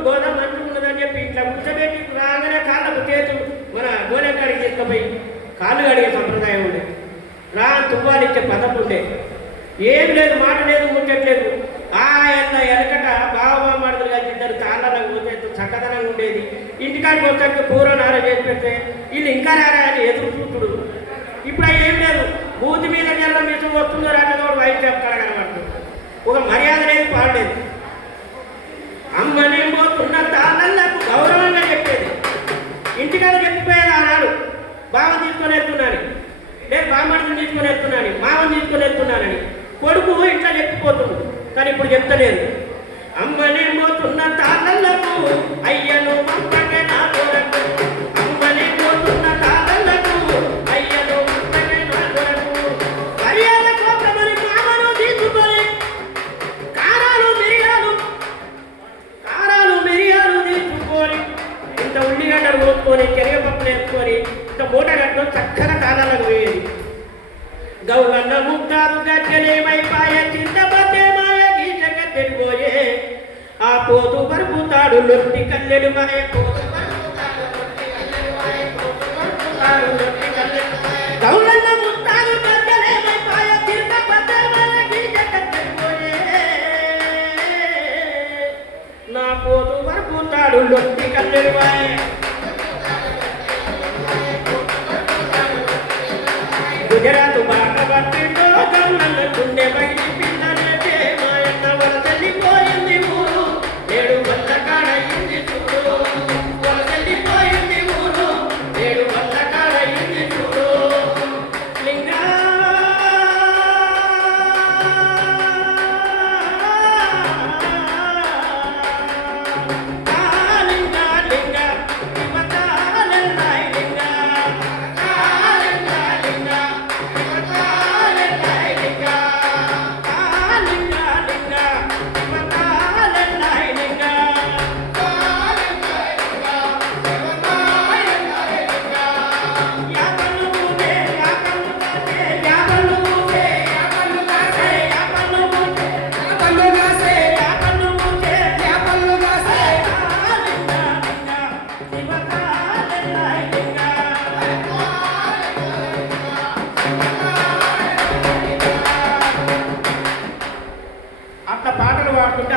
కుక్క ఒడ్డు గోధుమ ఉన్నదని చెప్పి ఇట్లా కూర్చోబెట్టి రాగానే కాళ్ళకు చేతులు మన గోనె కాడికి తీసుకుపోయి కాళ్ళు కడిగే సంప్రదాయం ఉండే. రా తువ్వాలిచ్చే పదం ఉండే. ఏం లేదు మాట లేదు ముట్టట్లేదు ఆ ఎంత వెనకట బావ మాటలు కలిసి ఇద్దరు చాలా పోతే చక్కదనంగా ఉండేది. ఇంటికాడికి వచ్చాక కూర నార చేసి పెడితే వీళ్ళు ఇంకా రారా అని ఎదురు చూపుడు. ఇప్పుడు అవి ఏం లేదు బూతి మీద నెల మిషన్ వస్తుందో రాటదో వైద్య చెప్తాడు కనబడుతుంది. ఒక మర్యాద లేదు పాడలేదు బావ తీసుకొని వెళ్తున్నాను నేను బామ్మడిని తీసుకొని వెళ్తున్నాను మావని తీసుకొని వెళ్తున్నానని. ఇంత ఉల్లిగడ్డలు కోసుకొని శనగపప్పులు వేసుకొని ఇంత మూట కట్టు చక్కగా తాళాలకు పోయేది గౌరన్న ముక్తారు గజ్జలేమైపాయ చింతపతే మాయ గీచక తెలిపోయే ఆ పోతు పరుపుతాడు లొట్టి కల్లెడు మాయ పోతు buktikan diri baik. Gujarat అట్లా పాటలు పాడుకుంటే